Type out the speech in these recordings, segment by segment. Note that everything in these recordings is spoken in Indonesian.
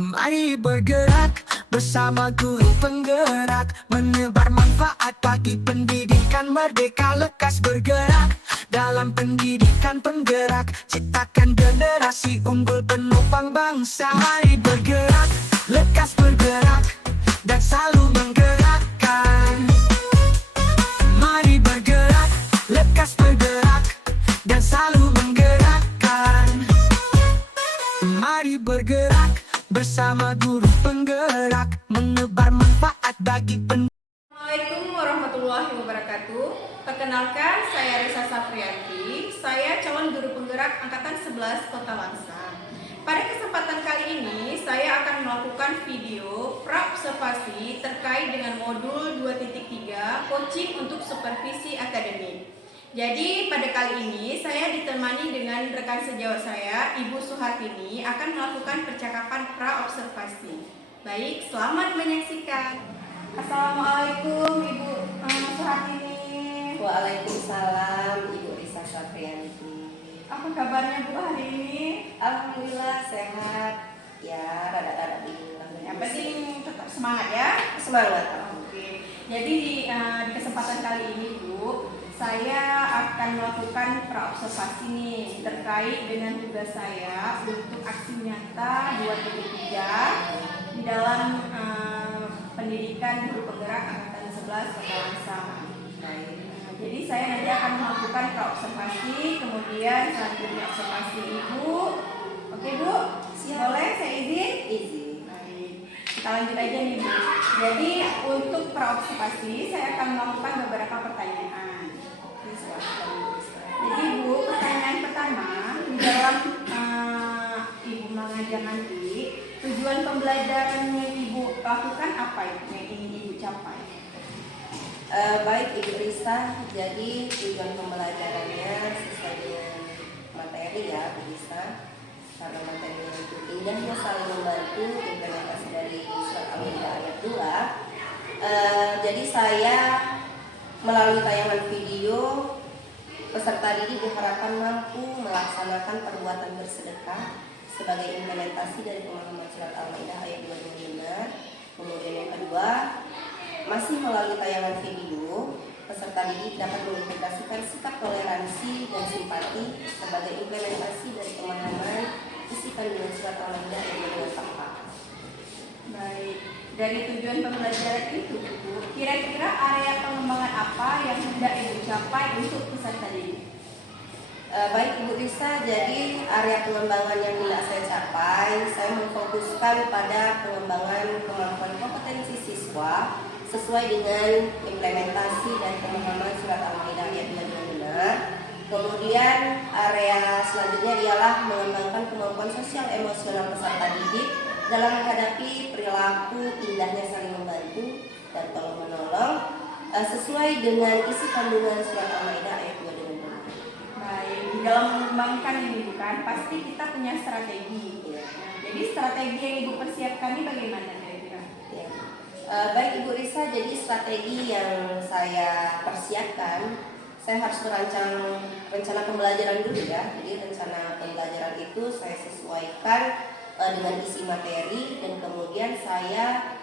Mari bergerak bersama guru penggerak, menebar manfaat bagi pendidikan merdeka. Lekas bergerak dalam pendidikan penggerak, ciptakan generasi unggul penopang bangsa. Mari bergerak, lekas bergerak, dan selalu menggerakkan. Mari bergerak, lekas bergerak, dan selalu menggerakkan. Mari bergerak bersama guru penggerak, menebar manfaat bagi pendidikan. Assalamualaikum warahmatullahi wabarakatuh. Perkenalkan, saya Risa Safrianti. Saya calon guru penggerak Angkatan 11 Kota Langsang. Pada kesempatan kali ini, saya akan melakukan video pra-observasi terkait dengan modul 2.3 coaching untuk supervisi akademik. Jadi pada kali ini saya ditemani dengan rekan sejawat saya, Ibu Suhartini, akan melakukan percakapan pra-observasi. Baik, selamat menyaksikan. Assalamualaikum Ibu Suhartini. Waalaikumsalam Ibu Risa Safrianti. Apa kabarnya Bu hari ini? Alhamdulillah sehat. Ya, rada-rada bingung. Yang penting tetap semangat ya. Semangat. Oke. Jadi di kesempatan kali ini Bu, saya akan melakukan pra-observasi nih terkait dengan tugas saya untuk aksi nyata 2.3 di dalam pendidikan guru penggerak Angkatan 11 Kota Langsang. Jadi saya nanti akan melakukan pra-observasi, kemudian selanjutnya observasi Ibu. Oke Bu, boleh saya izin? Izin. Baik, kita lanjut aja nih Bu. Jadi untuk pra-observasi saya akan melakukan beberapa pertanyaan. Jadi Bu, pertanyaan pertama di dalam Ibu mengajar nanti, tujuan pembelajaran yang Ibu lakukan apa yang ingin Ibu capai? Baik Ibu Risa, jadi tujuan pembelajarannya sesuai dengan materi ya Bu Risa. Karena materinya itu indahnya saling membantu, implementasi dari surat Al-Maidah ayat 2. Jadi saya melalui tayangan video, peserta didik diharapkan mampu melaksanakan perbuatan bersedekah sebagai implementasi dari pemahaman surat Al-Maidah ayat 2 dengan benar. Kemudian yang kedua, masih melalui tayangan video, peserta didik dapat mengintegrasikan sikap toleransi dan simpati sebagai implementasi dari pemahaman isi kandungan surat Al-Maidah ayat 2 dengan tepat. Baik, dari tujuan pembelajaran itu Bu, kira-kira area pengembangan apa yang hendak Ibu capai untuk peserta didik? Baik Ibu Risa, jadi area pengembangan yang hendak saya capai, saya memfokuskan pada pengembangan kemampuan kompetensi siswa sesuai dengan implementasi dan pemahaman surat Al-Maidah ayat 2 dengan benar. Kemudian area selanjutnya ialah mengembangkan kemampuan sosial emosional peserta didik dalam menghadapi perilaku indahnya saling membantu dan tolong menolong sesuai dengan isi kandungan surat Al-Maidah ayat 2 dengan benar. Baik, di dalam mengembangkan ini bukan pasti kita punya strategi. Ya. Nah, jadi strategi yang Ibu persiapkan ini bagaimana kira-kira? Ya. Baik Ibu Risa, jadi strategi yang saya persiapkan, saya harus merancang rencana pembelajaran dulu ya. Jadi rencana pembelajaran itu saya sesuaikan dengan isi materi, dan kemudian saya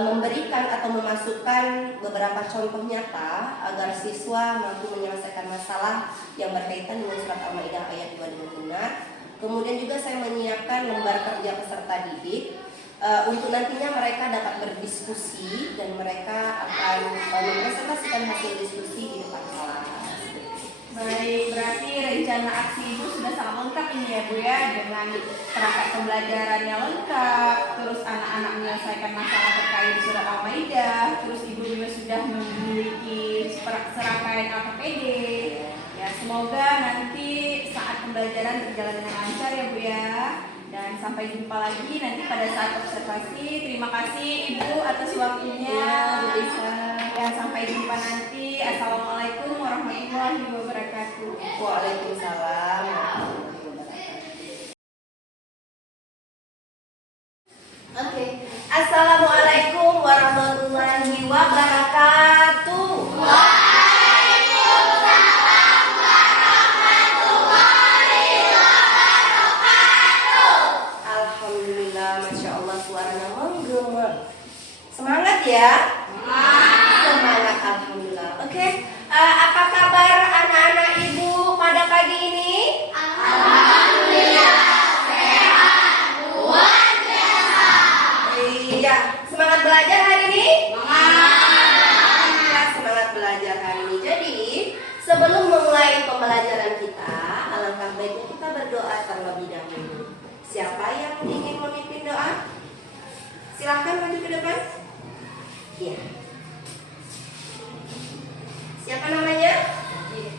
memberikan atau memasukkan beberapa contoh nyata agar siswa mampu menyelesaikan masalah yang berkaitan dengan surat Al-Maidah ayat 2 dengan benar. Kemudian juga saya menyiapkan lembar kerja peserta didik untuk nantinya mereka dapat berdiskusi dan mereka akan mempresentasikan hasil diskusi di depan kelas. Baik, berarti rencana aksi Ibu sudah sangat lengkap ini ya Bu ya, dengan perangkat pembelajarannya lengkap, terus anak-anak menyelesaikan masalah terkait surat Al-Maidah, terus Ibu juga sudah memiliki serangkaian APPD. Ya, semoga nanti saat pembelajaran berjalan dengan lancar ya Bu ya. Dan sampai jumpa lagi nanti pada saat observasi. Terima kasih Ibu atas waktunya. Ya, sampai jumpa nanti. Assalamualaikum warahmatullahi wabarakatuh. Waalaikumsalam warahmatullahi wabarakatuh. Oke. Assalamualaikum warahmatullahi wabarakatuh. Waalaikumsalam ya? Semangat, alhamdulillah. Oke, apa kabar anak-anak ibu pada pagi ini? Iya, semangat belajar hari ini? Alhamdulillah, semangat belajar hari ini. Jadi, sebelum memulai pembelajaran kita, alangkah baiknya kita berdoa terlebih dahulu. Siapa yang ingin memimpin doa? Silahkan maju ke depan. Iya. Siapa namanya?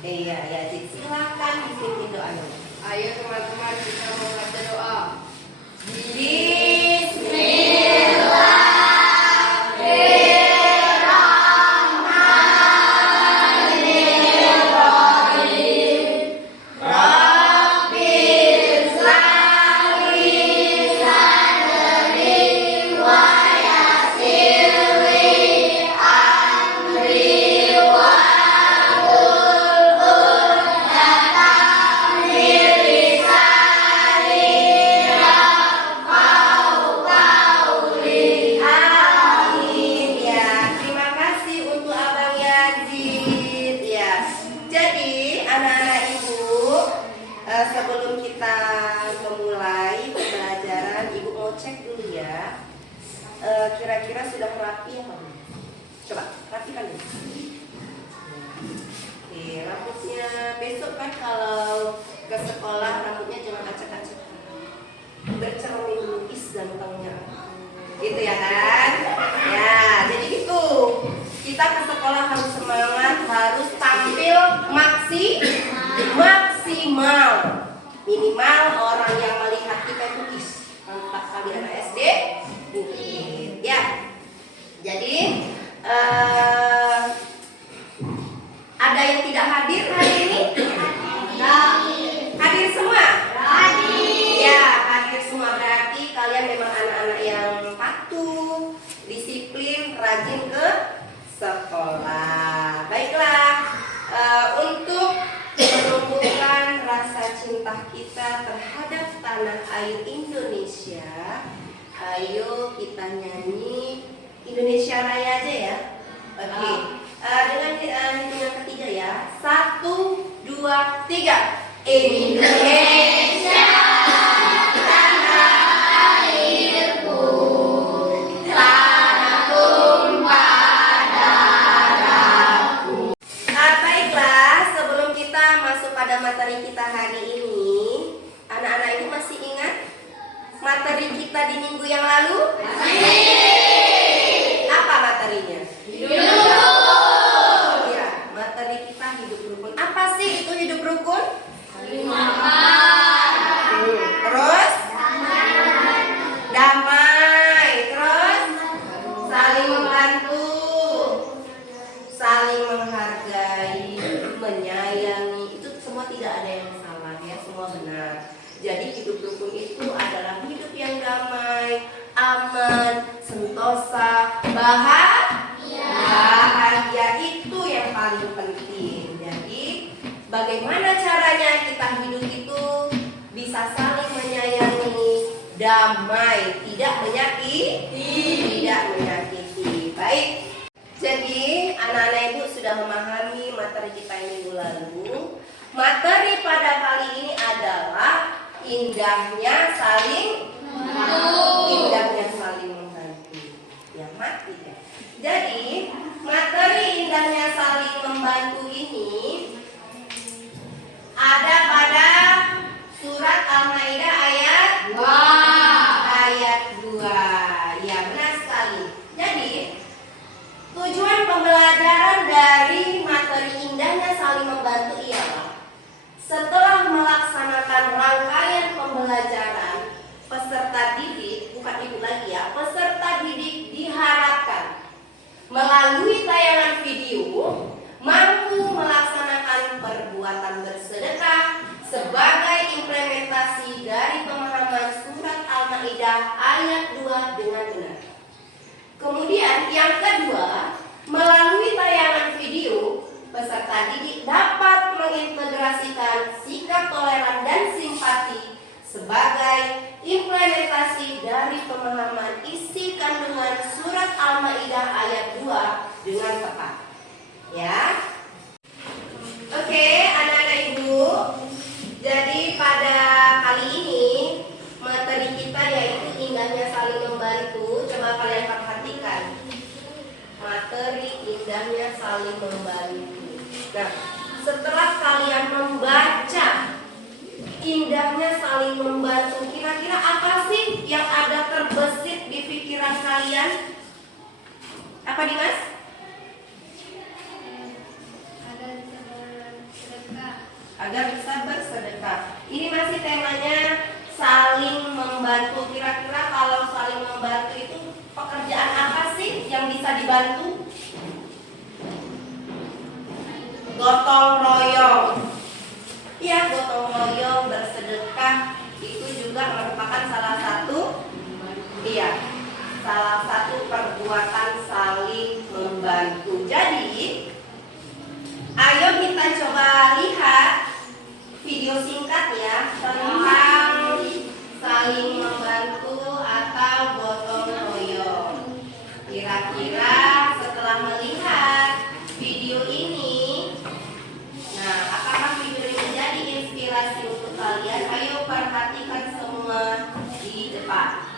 Iya, ya, Cik. Silahkan dipimpin doanya. Ayo teman-teman kita membaca doa. Amin. Ya, terima kasih untuk Abang Yazid. Ya, jadi anak-anak ibu, sebelum kita memulai pembelajaran, ibu mau cek dulu ya. Kira-kira sudah rapi apa belum? Coba rapikan dulu. Oke, rambutnya besok kan kalau ke sekolah rambutnya jangan acak-acak, bercermin lukis gantengnya, gitu ya kan? Ya, jadi gitu. Kita ke sekolah harus semangat, harus tampil maksimal. Minimal orang yang melihat kita itu mantap kali anak SD. Mungkin, ya. Jadi ada yang tidak hadir hari ini? Hadir semua? Ya, hadir semua berarti kalian memang anak-anak yang patuh, disiplin, rajin ke sekolah. Baiklah, untuk menumbuhkan rasa cinta kita terhadap tanah air Indonesia, ayo kita nyanyi Indonesia Raya aja ya. Oke, dengan hitungan ketiga ya. 1, 2, 3. Indonesia tanah airku, tanah tumpah darahku. Baiklah, sebelum kita masuk pada materi kita hari ini, anak-anak itu masih ingat materi kita di minggu yang lalu? Apa materinya? Ya, materi kita hidup rukun. Apa sih itu hidup rukun? Terus? Damai. Terus? Saling membantu, saling menghargai, menyayangi. Itu semua tidak ada yang salah ya, semua benar. Jadi hidup rukun itu adalah hidup yang damai, aman, sentosa, bahagia. Itu yang paling penting. Jadi bagaimana caranya kita hidup itu bisa saling menyayangi, damai, tidak menyakiti. Baik. Jadi anak-anak ibu sudah memahami materi kita yang minggu lalu. Materi pada kali ini adalah indahnya saling membantu. Ya, mati ya. Jadi materi indahnya saling membantu ini ada pada surat Al-Maidah ayat 2. Ya, benar sekali. Jadi tujuan pembelajaran dari materi indahnya saling membantu ialah setelah melaksanakan rangkaian pembelajaran, peserta didik, bukan ibu lagi ya, peserta didik diharapkan melalui tayangan video mampu melaksanakan perbuatan bersedekah sebagai implementasi dari pemahaman surat Al-Maidah ayat 2 dengan benar. Kemudian yang kedua, melalui tayangan video, peserta didik dapat mengintegrasikan sikap toleran dan simpati sebagai implementasi dari pemahaman isi kandungan surat Al-Maidah ayat indahnya saling membantu. Nah, setelah kalian membaca indahnya saling membantu, kira-kira apa sih yang ada terbesit di pikiran kalian? Apa Dimas? Agar bisa bersedekah. Ini masih temanya saling membantu. Kira-kira kalau saling membantu itu pekerjaan apa sih yang bisa dibantu? Gotong royong. Ya, gotong royong, bersedekah itu juga merupakan salah satu perbuatan saling membantu. Jadi, ayo kita coba lihat video singkat ya tentang saling membantu atau gotong royong. Kira-kira setelah melihat video ini, nah apakah video ini menjadi inspirasi untuk kalian? Ayo perhatikan semua di depan.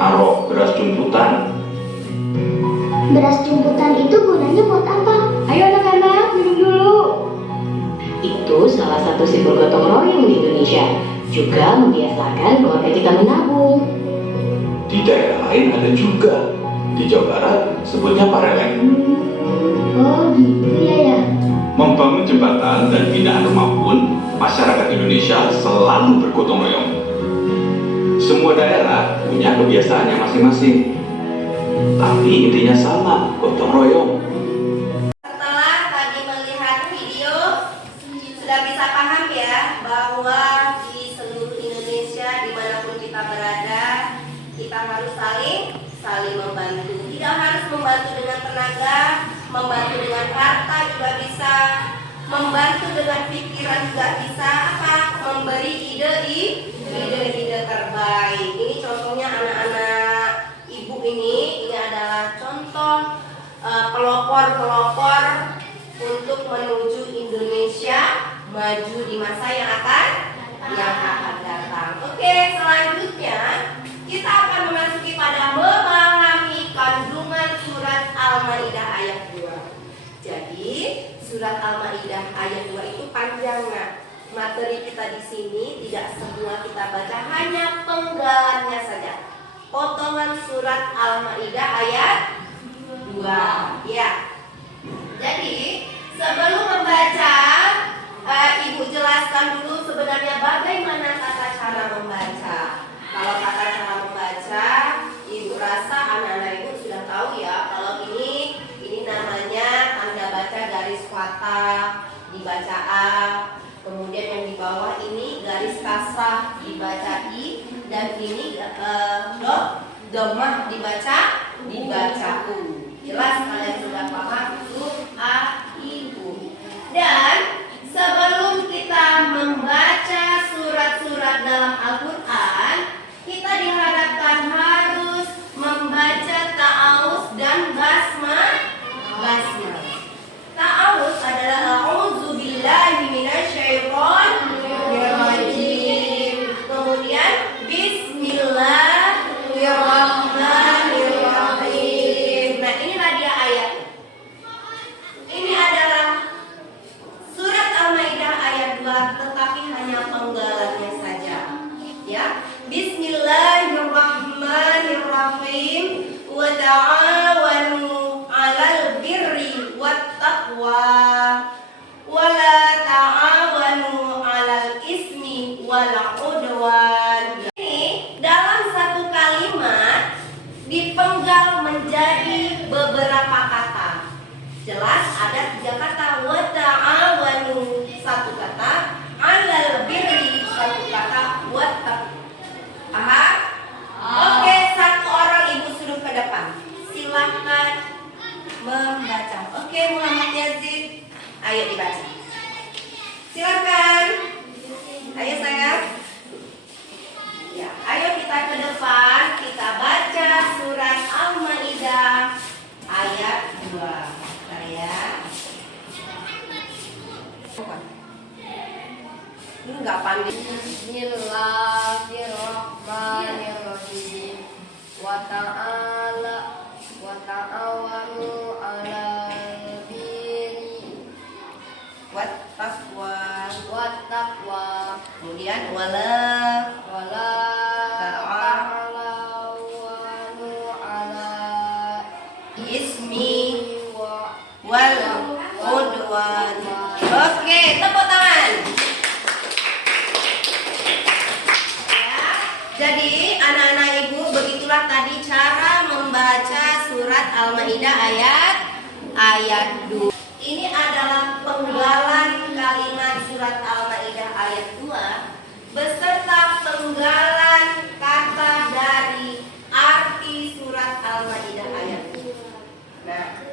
Naruh beras jumputan. Beras jumputan itu gunanya buat apa? Ayo anak-anak, minum dulu. Itu salah satu simbol gotong royong di Indonesia. Juga membiasakan keluarga kita menabung. Di daerah lain ada juga. Di Jawa Barat sebutnya pareleng. Oh gitu ya. Membangun jembatan dan binaan rumah pun masyarakat Indonesia selalu bergotong royong. Semua daerah punya kebiasaannya masing-masing. Tapi intinya sama, gotong royong. Setelah tadi melihat video, sudah bisa paham ya bahwa di seluruh Indonesia dimanapun kita berada, kita harus saling membantu. Tidak harus membantu dengan tenaga, membantu dengan harta juga bisa, membantu dengan pikiran juga bisa. Apa? Memberi ide terbaik. Ini contohnya anak-anak ibu ini adalah contoh pelopor untuk menuju Indonesia maju di masa yang akan datang. Oke, selanjutnya kita akan memasuki pada memahami kandungan surat Al-Maidah ayat 2. Jadi, surat Al-Maidah ayat 2 itu panjang. Materi kita di sini tidak semua kita baca, hanya penggalannya saja. Potongan surat Al-Maidah ayat 2. Ya. Jadi, sebelum membaca, Ibu jelaskan dulu sebenarnya bagaimana tata cara membaca. Kalau tata cara membaca, Ibu rasa anak-anak Ibu sudah tahu ya. Kalau ini namanya tanda baca garis fathah dibaca A. Kemudian yang di bawah ini garis kasrah dibaca I, dan ini dhammah dibaca U. Jelas kalian sudah paham huruf A, I, U. Dan sebelum kita membaca surat-surat dalam Al-Quran, kita diharapkan harus membaca ta'awuz dan basmalah. Ta'awuz adalah a'udzubillahi minasyaitonirrajim. Kemudian bismillahirrahmanirrahim. Nah, inilah dia ayat. Ini adalah surat Al-Maidah ayat 2, tetapi hanya penggalannya saja. Ya. Bismillahirrahmanirrahim. Wa ta'awanu 'alal birri wat taqwa wa la ta'awanu 'alal ismi wal 'udwan. Ini dalam satu kalimat dipenggal menjadi beberapa kata. Jelas ada 3 kata. Wa ta'awanu satu kata, 'alal birri satu kata, wat taqwa. Paham? Oke, satu orang ibu suruh ke depan. Silahkan membaca. Oke, Muhammad Yazid, ayo dibaca. Silakan. Ayo sayang. Ya, ayo kita ke depan. Kita Ini nggak pandai. Bismillahirrahmanirrahim. Wa ta'awanu 'alal birri Wattaqwa. wattaqwa Kemudian wala wala ta'awanu 'ala ismi wa wal udwan. Oke, tepuk tangan. Ya, jadi anak-anak ibu, begitulah tadi cara membaca surat Al-Maidah ayat 2. Ini adalah penggalan kalimat surat Al-Maidah ayat 2 beserta penggalan kata dari arti surat Al-Maidah ayat 2. Nah,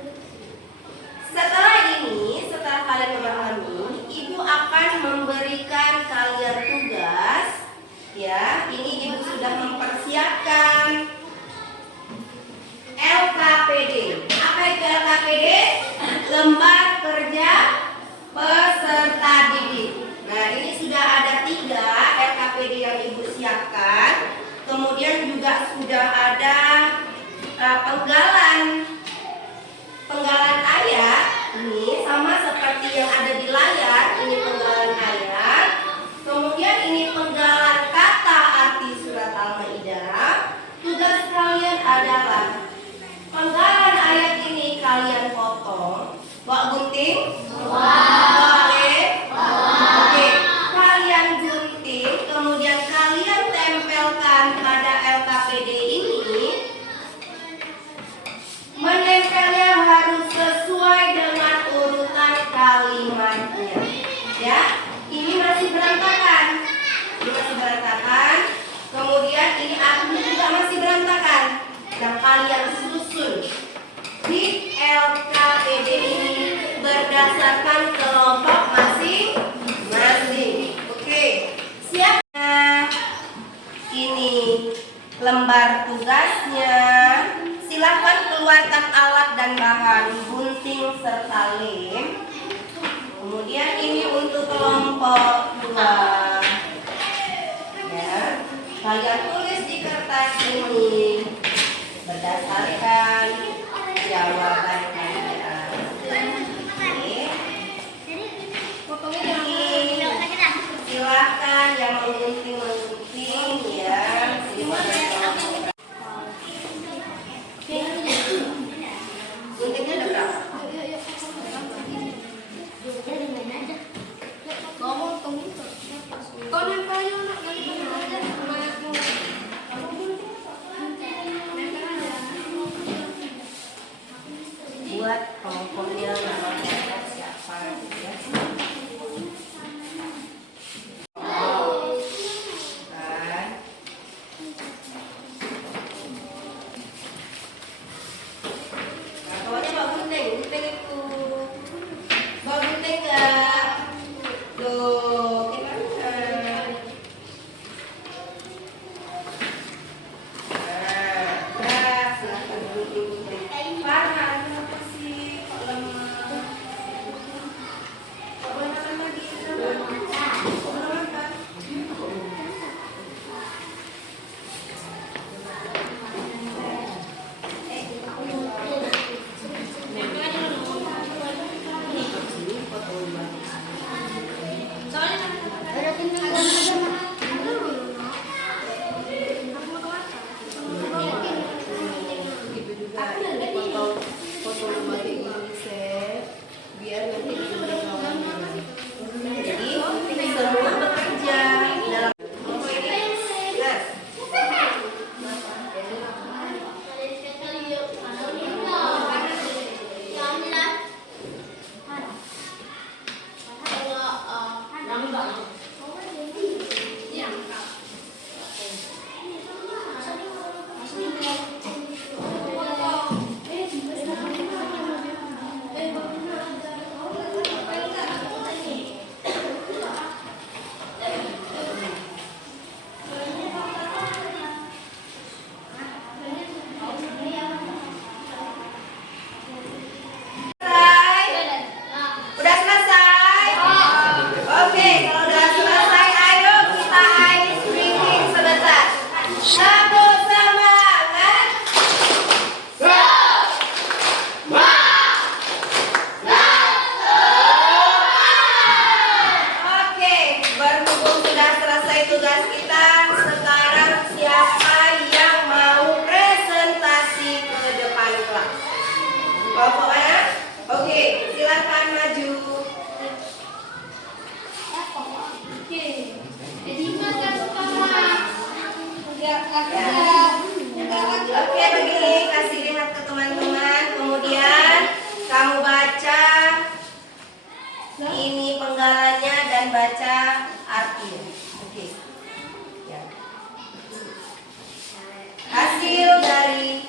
setelah kalian memahami, ibu akan memberikan kalian tugas. Ya, ini ibu sudah mempersiapkan LKPD. Apa itu LKPD? Lembar kerja peserta didik. Nah, ini sudah ada 3 LKPD yang ibu siapkan. Kemudian juga sudah ada penggalan ayat. Ini sama seperti yang ada di layar. Ini penggalan ayat. Kemudian ini penggalan kata arti surat Al-Maidah. Tugas kalian adalah penggalan ayat ini kalian potong. Bawa gunting? Boleh? Oke. Kalian gunting, kemudian kalian tempelkan pada LKPD ini. Menempelnya harus sesuai dengan urutan kalimatnya. Ya, ini masih berantakan. Kemudian ini artinya juga masih berantakan. Nah, kalian susun di LKPD ini berdasarkan kelompok masing-masing. Oke, siap? Ini lembar tugasnya. Silakan keluarkan alat dan bahan, gunting serta lem. Kemudian ini untuk kelompok 2. Ya, kalian tulis di kertas ini berdasarkan jawaban kalian. Oke. Ini silakan yang menggunting ya. Guntingnya ada berapa? Buat kelompoknya nama kelompok siapa ya? Kan? Nah, pokoknya bawa gunting itu. Bawa gunting enggak? Tuh, gimana? Nah, silahkan gunting. Farhan, kenapa sih kok lemah? silakan maju. Oke, begini, kasih lihat ke teman-teman. Kemudian kamu baca ini penggalannya dan baca artinya. Oke. Ya. Hasil dari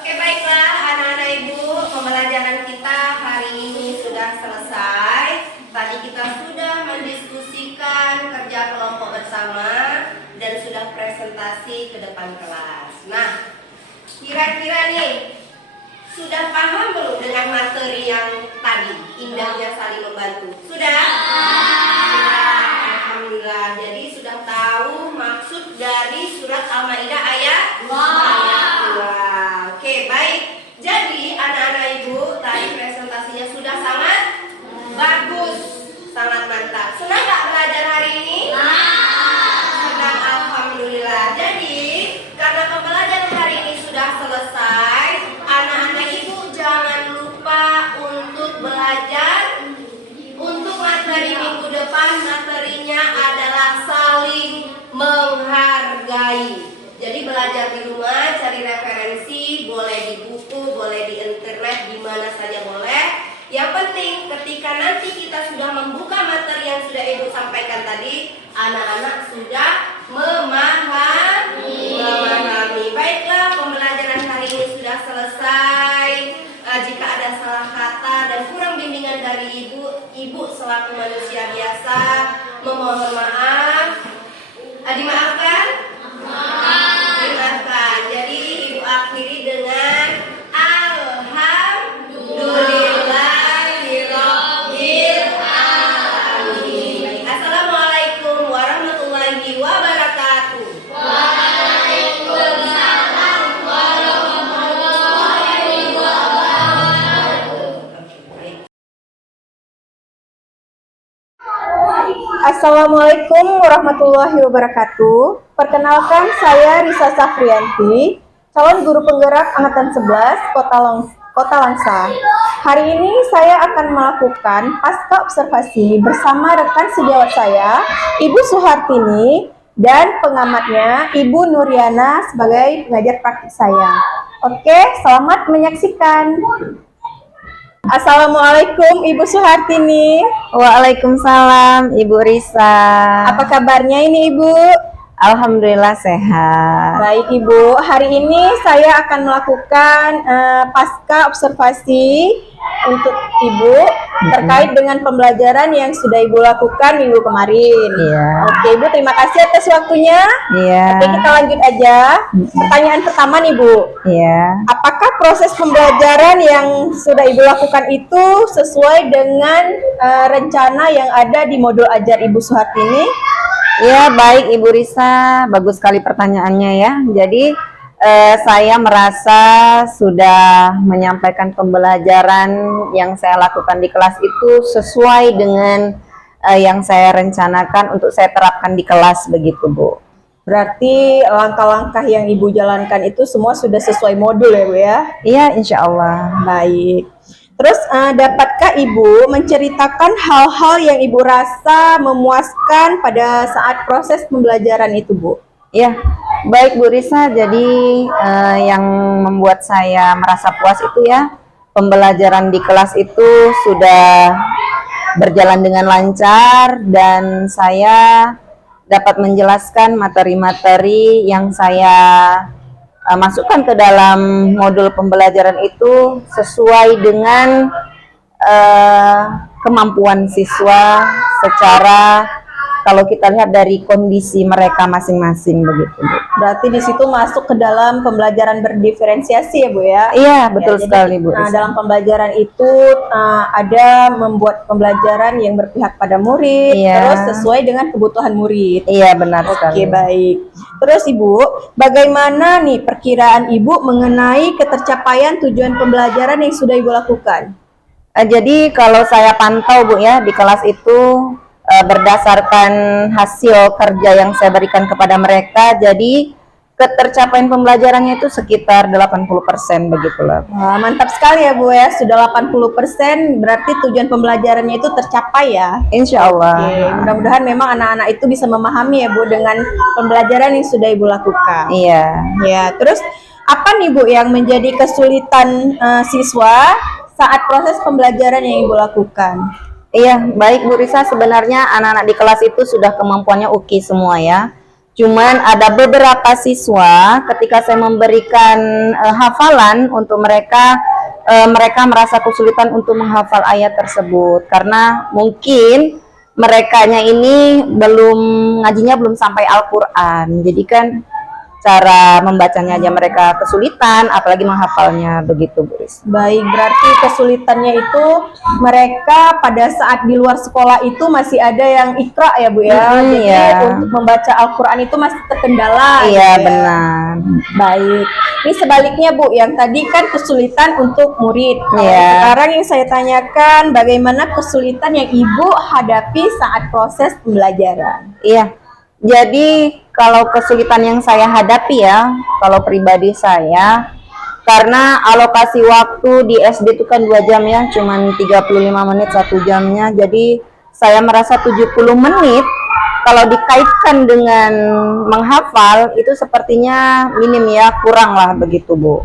Oke, baiklah anak-anak ibu, pembelajaran kita hari ini sudah selesai. Tadi kita sudah mendiskusikan kerja kelompok bersama dan sudah presentasi ke depan kelas. Nah, kira-kira nih sudah paham belum dengan materi yang tadi, indahnya saling membantu? Sudah? Sudah, alhamdulillah. Jadi sudah tahu maksud dari surat Al-Maidah ayat 2. Oke, baik. Jadi anak-anak ibu tadi presentasinya sudah sangat bagus, sangat mantap. Senang nggak belajar hari ini? Senang, alhamdulillah. Jadi karena pembelajaran hari ini sudah selesai, anak-anak ibu jangan lupa untuk belajar. Untuk materi minggu depan, materinya adalah saling menghargai. Jadi belajar di rumah, cari referensi, boleh di buku, boleh di internet, di mana saja boleh. Yang penting ketika nanti kita sudah membuka materi yang sudah ibu sampaikan tadi, anak-anak sudah memahami. Baiklah, pembelajaran hari ini sudah selesai. Jika ada salah kata dan kurang bimbingan dari ibu selaku manusia biasa, memohon maaf. Dimaafkan? Dimaafkan. Jadi ibu akhiri dengan Alhamdulillahirobbil alamin. Assalamualaikum warahmatullahi wabarakatuh. Waalaikumsalam warahmatullahi wabarakatuh. Assalamualaikum warahmatullahi wabarakatuh. Perkenalkan, saya Risa Safrianti, calon guru penggerak angkatan 11 Kota Langsa. Hari ini saya akan melakukan pasca observasi bersama rekan sejawat saya, Ibu Suhartini, dan pengamatnya Ibu Nuriana sebagai pengajar praktik saya. Oke, selamat menyaksikan. Assalamualaikum Ibu Suhartini. Waalaikumsalam Ibu Risa. Apa kabarnya ini Ibu? Alhamdulillah sehat. Baik Ibu, hari ini saya akan melakukan pasca observasi untuk Ibu terkait dengan pembelajaran yang sudah Ibu lakukan minggu kemarin. Iya. Oke Ibu, terima kasih atas waktunya. Iya. Oke, kita lanjut aja. Pertanyaan pertama nih Bu. Iya. Apakah proses pembelajaran yang sudah Ibu lakukan itu sesuai dengan rencana yang ada di modul ajar Ibu Suhartini? Iya, baik Ibu Risa, bagus sekali pertanyaannya ya. Jadi saya merasa sudah menyampaikan pembelajaran yang saya lakukan di kelas itu sesuai dengan yang saya rencanakan untuk saya terapkan di kelas begitu, Bu. Berarti langkah-langkah yang Ibu jalankan itu semua sudah sesuai modul ya Bu ya? Iya, insya Allah. Baik. Terus dapatkah Ibu menceritakan hal-hal yang Ibu rasa memuaskan pada saat proses pembelajaran itu Bu? Iya, baik Bu Risa. Jadi yang membuat saya merasa puas itu ya, pembelajaran di kelas itu sudah berjalan dengan lancar dan saya dapat menjelaskan materi-materi yang saya masukkan ke dalam modul pembelajaran itu sesuai dengan kemampuan siswa secara kalau kita lihat dari kondisi mereka masing-masing begitu, Bu. Berarti di situ masuk ke dalam pembelajaran berdiferensiasi ya Bu ya? Iya, betul Ya, sekali Bu. Nah, dalam pembelajaran itu ada membuat pembelajaran yang berpihak pada murid, Iya. terus sesuai dengan kebutuhan murid. Iya, benar Oke, sekali. baik. Terus Ibu, bagaimana nih perkiraan Ibu mengenai ketercapaian tujuan pembelajaran yang sudah Ibu lakukan? Jadi kalau saya pantau Bu ya di kelas itu berdasarkan hasil kerja yang saya berikan kepada mereka, jadi ketercapaian pembelajarannya itu sekitar 80% begitulah. Wah, mantap sekali ya Bu ya, sudah 80% berarti tujuan pembelajarannya itu tercapai ya. Insya Allah. Oke, mudah-mudahan memang anak-anak itu bisa memahami ya Bu dengan pembelajaran yang sudah Ibu lakukan. Iya. Ya, terus apa nih Bu yang menjadi kesulitan siswa saat proses pembelajaran yang Ibu lakukan? Iya, baik Bu Risa, sebenarnya anak-anak di kelas itu sudah kemampuannya oke semua ya. Cuman ada beberapa siswa ketika saya memberikan hafalan untuk mereka, mereka merasa kesulitan untuk menghafal ayat tersebut karena mungkin merekanya ini ngajinya belum sampai Al-Quran. Jadi kan cara membacanya aja mereka kesulitan, apalagi menghafalnya begitu Bu Risa. Baik, berarti kesulitannya itu mereka pada saat di luar sekolah itu masih ada yang ikra ya Bu ya. Jadi Iya. untuk membaca Al-Quran itu masih terkendala. Iya, gitu ya. benar. Baik. Ini sebaliknya Bu, yang tadi kan kesulitan untuk murid. Kalau Iya. sekarang yang saya tanyakan bagaimana kesulitan yang Ibu hadapi saat proses pembelajaran. Iya. Jadi kalau kesulitan yang saya hadapi ya, kalau pribadi saya, karena alokasi waktu di SD itu kan 2 jam ya, cuman 35 menit 1 jamnya, jadi saya merasa 70 menit kalau dikaitkan dengan menghafal itu sepertinya minim ya, kurang lah begitu Bu.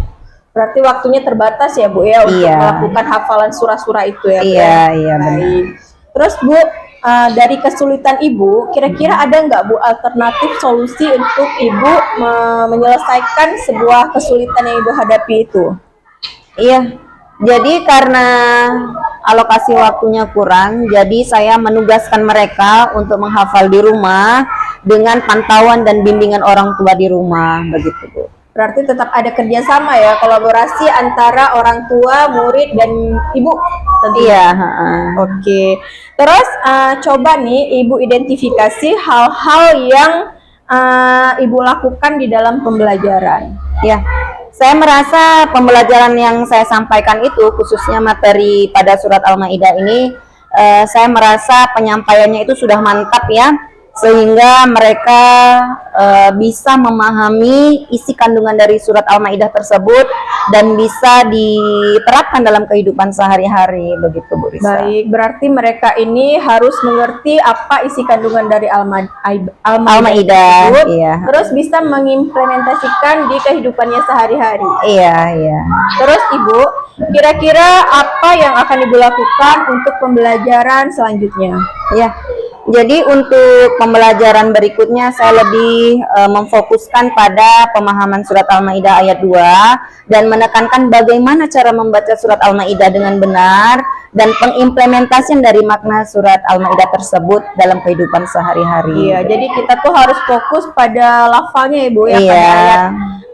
Berarti waktunya terbatas ya Bu ya untuk Iya. melakukan hafalan surah-surah itu ya Bu. Iya, ya? iya, benar. Baik. Terus Bu, dari kesulitan Ibu, kira-kira ada nggak Bu alternatif solusi untuk Ibu menyelesaikan sebuah kesulitan yang Ibu hadapi itu? Iya, jadi karena alokasi waktunya kurang, jadi saya menugaskan mereka untuk menghafal di rumah dengan pantauan dan bimbingan orang tua di rumah, begitu Bu. Berarti tetap ada kerjasama ya, kolaborasi antara orang tua, murid, dan Ibu tentunya. Iya, Oke, terus coba nih Ibu identifikasi hal-hal yang Ibu lakukan di dalam pembelajaran. ya. Saya merasa pembelajaran yang saya sampaikan itu, khususnya materi pada surat Al-Maidah ini, saya merasa penyampaiannya itu sudah mantap ya, sehingga mereka bisa memahami isi kandungan dari surat Al-Maidah tersebut dan bisa diterapkan dalam kehidupan sehari-hari, begitu Bu Risa. Baik, berarti mereka ini harus mengerti apa isi kandungan dari Al-Maidah tersebut, iya. terus bisa mengimplementasikan di kehidupannya sehari-hari. Iya, iya. Terus Ibu, kira-kira apa yang akan Ibu lakukan untuk pembelajaran selanjutnya? Ya, jadi untuk pembelajaran berikutnya saya lebih memfokuskan pada pemahaman surat Al-Maidah ayat 2 dan menekankan bagaimana cara membaca surat Al-Maidah dengan benar dan pengimplementasian dari makna surat Al-Maidah tersebut dalam kehidupan sehari-hari. Iya, jadi kita tuh harus fokus pada lafalnya Ibu ya, Iya. pada ayat.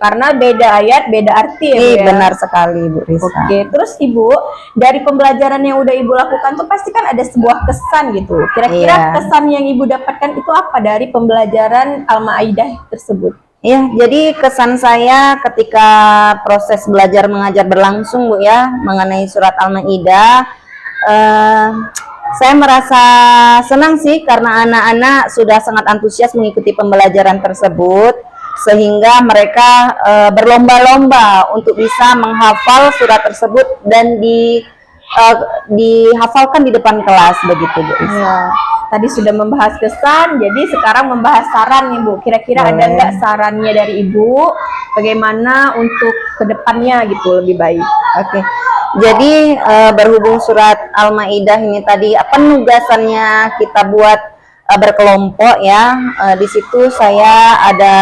Karena beda ayat, beda arti ya Bu ya. Benar sekali Bu Risa. Oke, terus Ibu, dari pembelajaran yang udah Ibu lakukan tuh pasti kan ada sebuah kesan gitu. Kira-kira Iya. kesan yang Ibu dapatkan itu apa dari pembelajaran Al-Maidah tersebut? Iya, jadi kesan saya ketika proses belajar mengajar berlangsung Bu ya, mengenai surat Al-Maidah, Saya merasa senang sih karena anak-anak sudah sangat antusias mengikuti pembelajaran tersebut, sehingga mereka berlomba-lomba untuk bisa menghafal surat tersebut dan dihafalkan di depan kelas begitu, Bu. Ya, tadi sudah membahas kesan, jadi sekarang membahas saran nih, Bu. Kira-kira ada Boleh. nggak sarannya dari Ibu bagaimana untuk kedepannya gitu lebih baik? Oke. Jadi berhubung surat Al-Maidah ini tadi penugasannya kita buat berkelompok ya. Di situ saya ada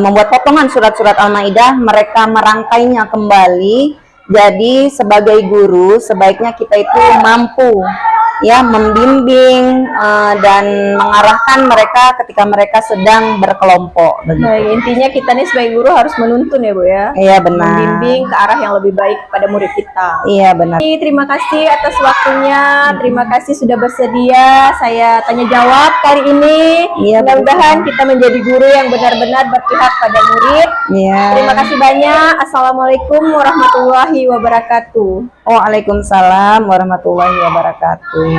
membuat potongan surat-surat Al-Maidah, mereka merangkainya kembali. Jadi sebagai guru sebaiknya kita itu mampu ya membimbing dan mengarahkan mereka ketika mereka sedang berkelompok. Nah, intinya kita nih sebagai guru harus menuntun ya, Bu ya. Iya benar. Membimbing ke arah yang lebih baik pada murid kita. Iya benar. Terima kasih atas waktunya, terima kasih sudah bersedia saya tanya jawab kali ini. Iya, Mudah-mudahan kita menjadi guru yang benar-benar berpihak pada murid. Iya. Terima kasih banyak. Assalamualaikum warahmatullahi wabarakatuh. Waalaikumsalam warahmatullahi wabarakatuh.